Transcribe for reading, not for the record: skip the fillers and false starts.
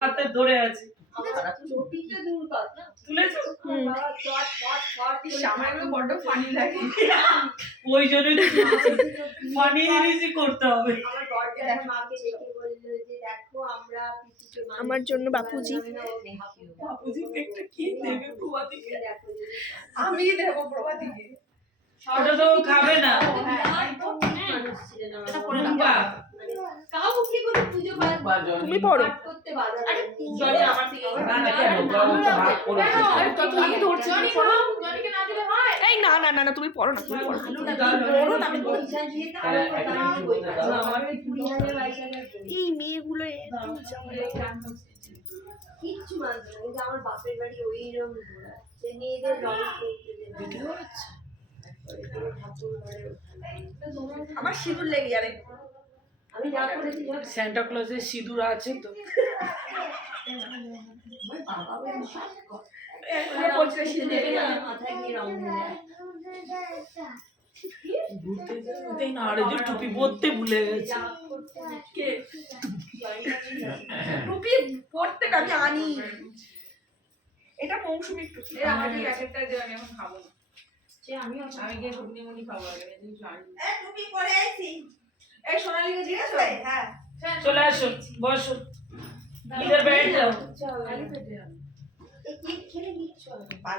হাতে ধরে আছে ওই জন্য ফানি জিনিসই করতে হবে। আমার জন্য বাপুজি কি দেবে প্রভাতিকে? আমি দেবো প্রভাতিকে। ওটা তো খাবে না। তুমি পড়ো। এই না না না না তুমি পড়ো না, তুমি পড়ো না। এই মেয়েগুলো কিচ্ছু মানতো না, কিন্তু আমার বাপের বাড়ি ওইরকম ঘোরা সে মেয়েদের রং করতে আমার সিঁদুর লেগে যাবে। আমি যা করেছি সান্টা ক্লজের সিঁদুর আছে তো। মাথায় গিয়ে রং টুপি পরতে ভুলে গেছে। টুপি পরতে আমি আনি। এটা মৌসুমি টুপি। আমাকে প্যাকেটটা দে, আমি এখন খাবো না। আমি গিয়ে ঘুগনি মুড়ি খাবো আগে। টুপি পরে আইছি। এই সোনালীকে জিজ্ঞেস করে? হ্যাঁ চলে আসো, বসো, ইধর बैठ जाओ। খেলে কিচ্ছু